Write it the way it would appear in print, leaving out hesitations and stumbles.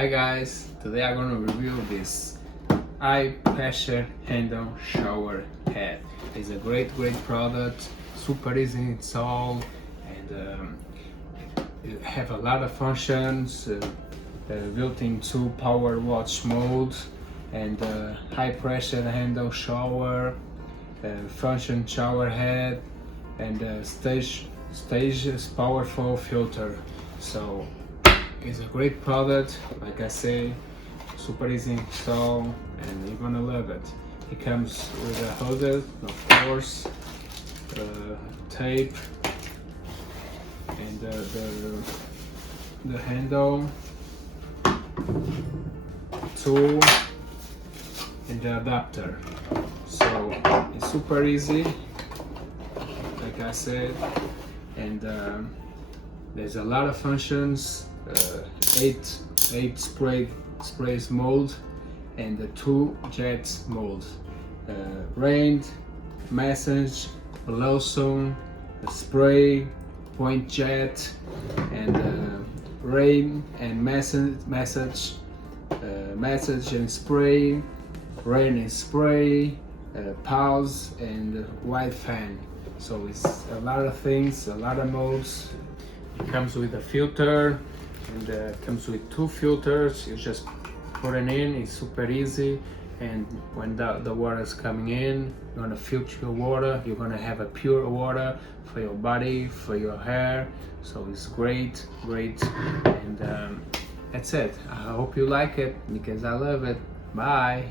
Hi guys, today I'm gonna review this high pressure handle shower head. It's a great product, super easy to install, and it have a lot of functions, built into power wash mode, and high pressure handle shower, function shower head, and stage powerful filter. So it's a great product, like I say, super easy to install, and you're gonna love it. It comes with a holder, of course, tape, and the handle, tool, and the adapter. So it's super easy, like I said, and there's a lot of functions. Eight sprays mold and the 2 jets mold. Rain, massage, lotion, spray, point jet, and rain and massage and spray, rain and spray, pause and white fan. So it's a lot of things, a lot of modes. It comes with a filter, and comes with 2 filters. You just put it in, it's super easy, and when the water is coming in, you're gonna filter your water. You're gonna have a pure water for your body, for your hair. So it's great, and that's it. I hope you like it because I love it. Bye.